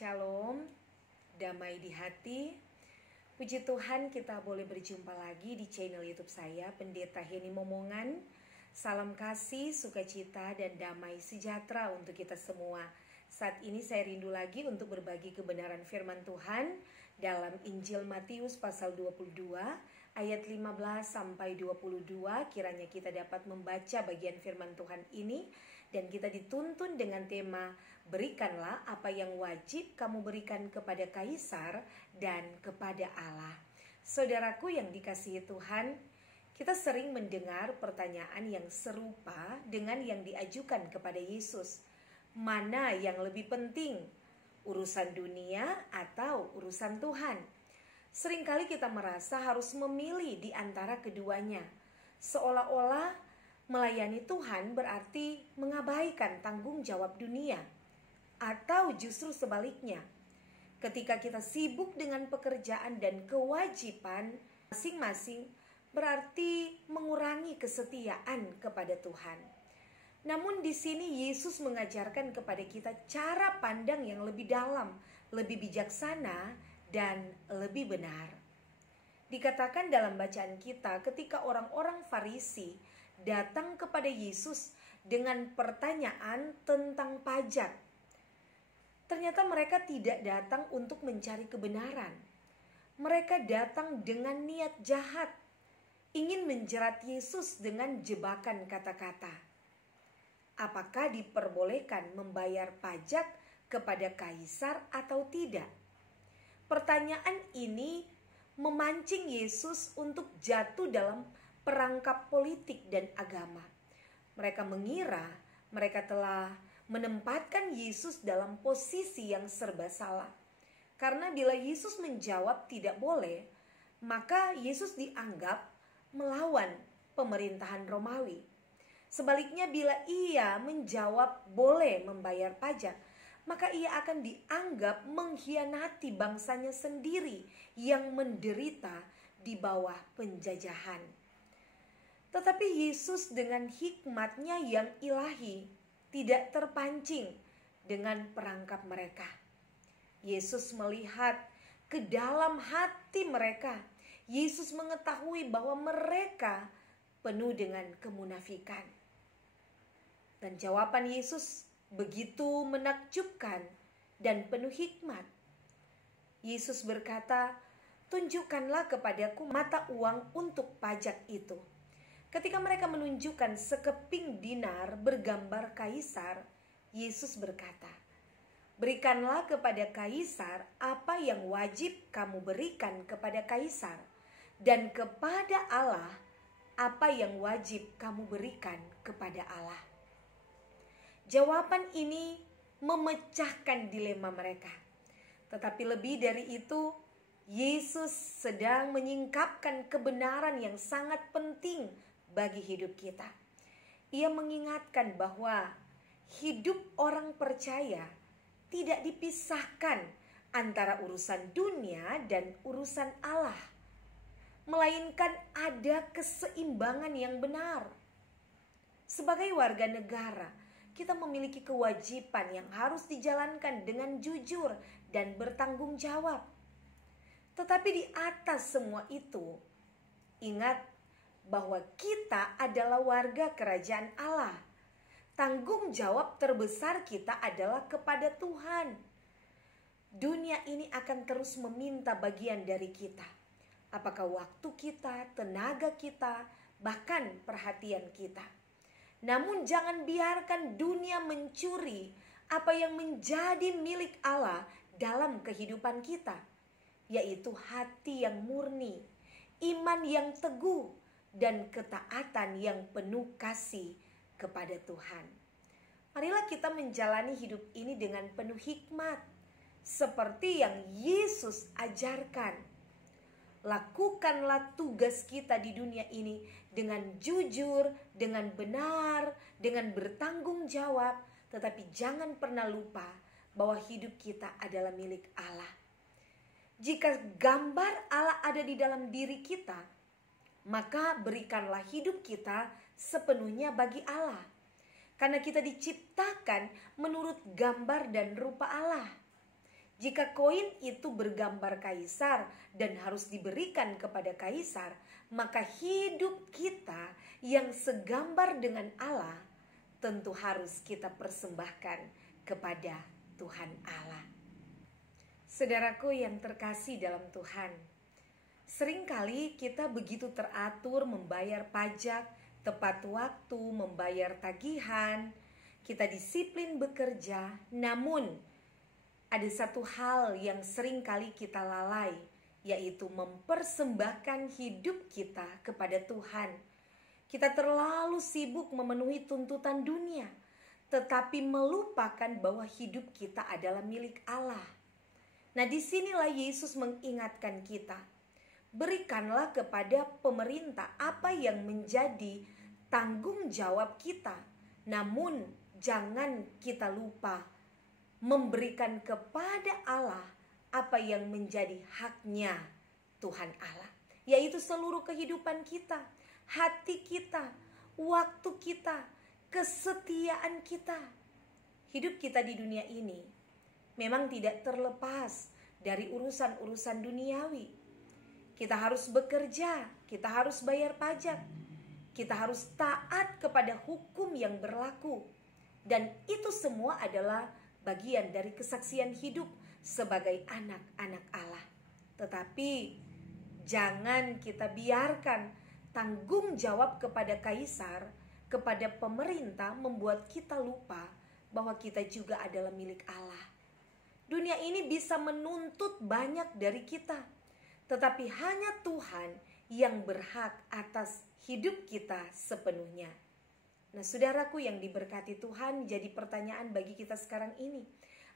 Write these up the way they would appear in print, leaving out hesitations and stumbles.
Shalom, damai di hati. Puji Tuhan kita boleh berjumpa lagi di channel YouTube saya, Pendeta Heni Momongan. Salam kasih, sukacita, dan damai sejahtera untuk kita semua. Saat ini saya rindu lagi untuk berbagi kebenaran firman Tuhan dalam Injil Matius pasal 22 ayat 15 sampai 22. Kiranya kita dapat membaca bagian firman Tuhan ini dan kita dituntun dengan tema berikanlah apa yang wajib kamu berikan kepada Kaisar dan kepada Allah. Saudaraku yang dikasihi Tuhan, kita sering mendengar pertanyaan yang serupa dengan yang diajukan kepada Yesus. Mana yang lebih penting, urusan dunia atau urusan Tuhan? Seringkali kita merasa harus memilih di antara keduanya. Seolah-olah melayani Tuhan berarti mengabaikan tanggung jawab dunia. Atau justru sebaliknya, ketika kita sibuk dengan pekerjaan dan kewajiban masing-masing, berarti mengurangi kesetiaan kepada Tuhan. Namun di sini Yesus mengajarkan kepada kita cara pandang yang lebih dalam, lebih bijaksana, dan lebih benar. Dikatakan dalam bacaan kita ketika orang-orang Farisi datang kepada Yesus dengan pertanyaan tentang pajak. Ternyata mereka tidak datang untuk mencari kebenaran. Mereka datang dengan niat jahat, ingin menjerat Yesus dengan jebakan kata-kata. Apakah diperbolehkan membayar pajak kepada Kaisar atau tidak? Pertanyaan ini memancing Yesus untuk jatuh dalam perangkap politik dan agama. Mereka mengira mereka telah menempatkan Yesus dalam posisi yang serba salah. Karena bila Yesus menjawab tidak boleh, maka Yesus dianggap melawan pemerintahan Romawi. Sebaliknya bila ia menjawab boleh membayar pajak, maka ia akan dianggap mengkhianati bangsanya sendiri yang menderita di bawah penjajahan. Tetapi Yesus dengan hikmatnya yang ilahi tidak terpancing dengan perangkap mereka. Yesus melihat ke dalam hati mereka. Yesus mengetahui bahwa mereka penuh dengan kemunafikan. Dan jawaban Yesus begitu menakjubkan dan penuh hikmat. Yesus berkata, tunjukkanlah kepadaku mata uang untuk pajak itu. Ketika mereka menunjukkan sekeping dinar bergambar Kaisar, Yesus berkata, berikanlah kepada Kaisar apa yang wajib kamu berikan kepada Kaisar, dan kepada Allah apa yang wajib kamu berikan kepada Allah. Jawaban ini memecahkan dilema mereka. Tetapi lebih dari itu, Yesus sedang menyingkapkan kebenaran yang sangat penting bagi hidup kita. Ia mengingatkan bahwa hidup orang percaya tidak dipisahkan antara urusan dunia dan urusan Allah, melainkan ada keseimbangan yang benar. Sebagai warga negara, kita memiliki kewajiban yang harus dijalankan dengan jujur dan bertanggung jawab. Tetapi di atas semua itu, ingat bahwa kita adalah warga kerajaan Allah. Tanggung jawab terbesar kita adalah kepada Tuhan. Dunia ini akan terus meminta bagian dari kita. Apakah waktu kita, tenaga kita, bahkan perhatian kita. Namun jangan biarkan dunia mencuri apa yang menjadi milik Allah dalam kehidupan kita, yaitu hati yang murni, iman yang teguh, dan ketaatan yang penuh kasih kepada Tuhan. Marilah kita menjalani hidup ini dengan penuh hikmat, seperti yang Yesus ajarkan. Lakukanlah tugas kita di dunia ini dengan jujur, dengan benar, dengan bertanggung jawab. Tetapi jangan pernah lupa bahwa hidup kita adalah milik Allah. Jika gambar Allah ada di dalam diri kita, maka berikanlah hidup kita sepenuhnya bagi Allah. Karena kita diciptakan menurut gambar dan rupa Allah. Jika koin itu bergambar kaisar dan harus diberikan kepada kaisar, maka hidup kita yang segambar dengan Allah tentu harus kita persembahkan kepada Tuhan Allah. Saudaraku yang terkasih dalam Tuhan, seringkali kita begitu teratur membayar pajak, tepat waktu membayar tagihan, kita disiplin bekerja, namun ada satu hal yang sering kali kita lalai, yaitu mempersembahkan hidup kita kepada Tuhan. Kita terlalu sibuk memenuhi tuntutan dunia, tetapi melupakan bahwa hidup kita adalah milik Allah. Nah, disinilah Yesus mengingatkan kita, berikanlah kepada pemerintah apa yang menjadi tanggung jawab kita, namun jangan kita lupa memberikan kepada Allah apa yang menjadi haknya Tuhan Allah, yaitu seluruh kehidupan kita, hati kita, waktu kita, kesetiaan kita. Hidup kita di dunia ini memang tidak terlepas dari urusan-urusan duniawi. Kita harus bekerja, kita harus bayar pajak, kita harus taat kepada hukum yang berlaku, dan itu semua adalah bagian dari kesaksian hidup sebagai anak-anak Allah. Tetapi jangan kita biarkan tanggung jawab kepada kaisar, kepada pemerintah membuat kita lupa bahwa kita juga adalah milik Allah. Dunia ini bisa menuntut banyak dari kita, tetapi hanya Tuhan yang berhak atas hidup kita sepenuhnya. Nah, saudaraku yang diberkati Tuhan, jadi pertanyaan bagi kita sekarang ini,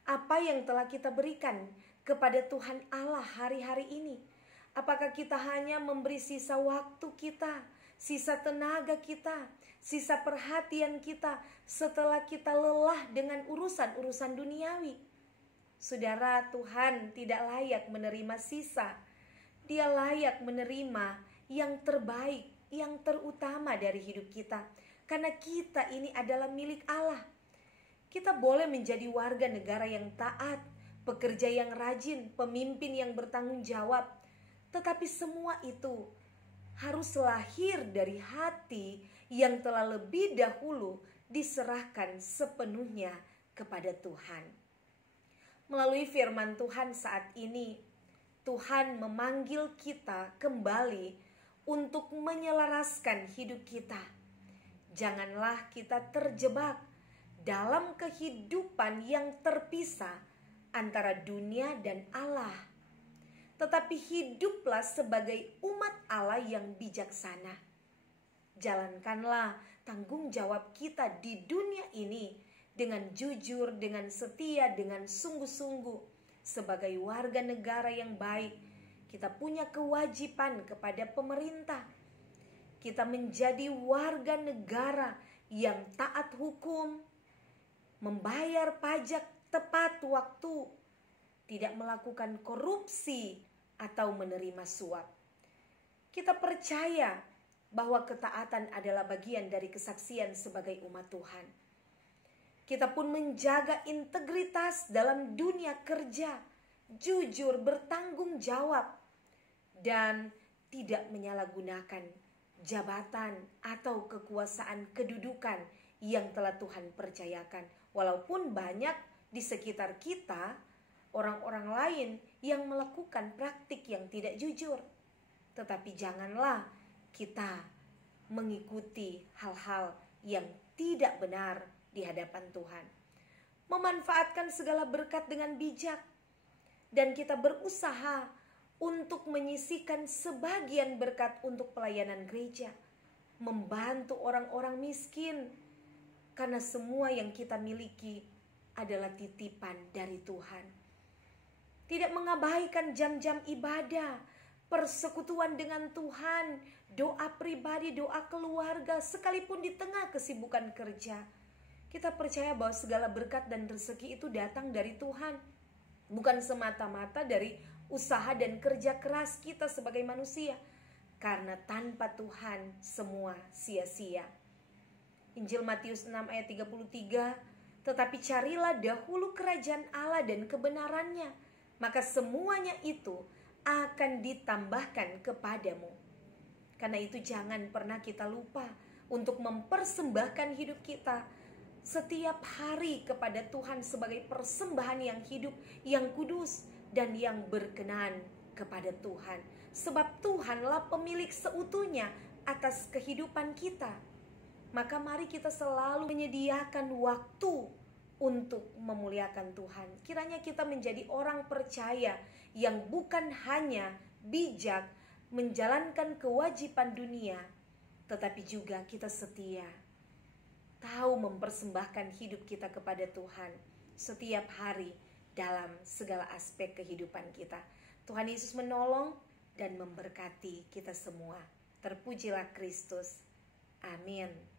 apa yang telah kita berikan kepada Tuhan Allah hari-hari ini? Apakah kita hanya memberi sisa waktu kita, sisa tenaga kita, sisa perhatian kita setelah kita lelah dengan urusan-urusan duniawi? Saudara, Tuhan tidak layak menerima sisa. Dia layak menerima yang terbaik, yang terutama dari hidup kita. Karena kita ini adalah milik Allah. Kita boleh menjadi warga negara yang taat, pekerja yang rajin, pemimpin yang bertanggung jawab. Tetapi semua itu harus lahir dari hati yang telah lebih dahulu diserahkan sepenuhnya kepada Tuhan. Melalui firman Tuhan saat ini, Tuhan memanggil kita kembali untuk menyelaraskan hidup kita. Janganlah kita terjebak dalam kehidupan yang terpisah antara dunia dan Allah, tetapi hiduplah sebagai umat Allah yang bijaksana. Jalankanlah tanggung jawab kita di dunia ini dengan jujur, dengan setia, dengan sungguh-sungguh. Sebagai warga negara yang baik, kita punya kewajiban kepada pemerintah. Kita menjadi warga negara yang taat hukum, membayar pajak tepat waktu, tidak melakukan korupsi atau menerima suap. Kita percaya bahwa ketaatan adalah bagian dari kesaksian sebagai umat Tuhan. Kita pun menjaga integritas dalam dunia kerja, jujur, bertanggung jawab, dan tidak menyalahgunakan jabatan atau kekuasaan kedudukan yang telah Tuhan percayakan. Walaupun banyak di sekitar kita orang-orang lain yang melakukan praktik yang tidak jujur, tetapi janganlah kita mengikuti hal-hal yang tidak benar di hadapan Tuhan. Memanfaatkan segala berkat dengan bijak, dan kita berusaha untuk menyisihkan sebagian berkat untuk pelayanan gereja, membantu orang-orang miskin, karena semua yang kita miliki adalah titipan dari Tuhan. Tidak mengabaikan jam-jam ibadah, persekutuan dengan Tuhan, doa pribadi, doa keluarga, sekalipun di tengah kesibukan kerja. Kita percaya bahwa segala berkat dan rezeki itu datang dari Tuhan, bukan semata-mata dari usaha dan kerja keras kita sebagai manusia, karena tanpa Tuhan semua sia-sia. Injil Matius 6 ayat 33, tetapi carilah dahulu kerajaan Allah dan kebenarannya, maka semuanya itu akan ditambahkan kepadamu. Karena itu jangan pernah kita lupa untuk mempersembahkan hidup kita setiap hari kepada Tuhan sebagai persembahan yang hidup, yang kudus, dan yang berkenan kepada Tuhan. Sebab Tuhanlah pemilik seutuhnya atas kehidupan kita. Maka mari kita selalu menyediakan waktu untuk memuliakan Tuhan. Kiranya kita menjadi orang percaya yang bukan hanya bijak menjalankan kewajiban dunia, tetapi juga kita setia, tahu mempersembahkan hidup kita kepada Tuhan setiap hari dalam segala aspek kehidupan kita. Tuhan Yesus menolong dan memberkati kita semua. Terpujilah Kristus. Amin.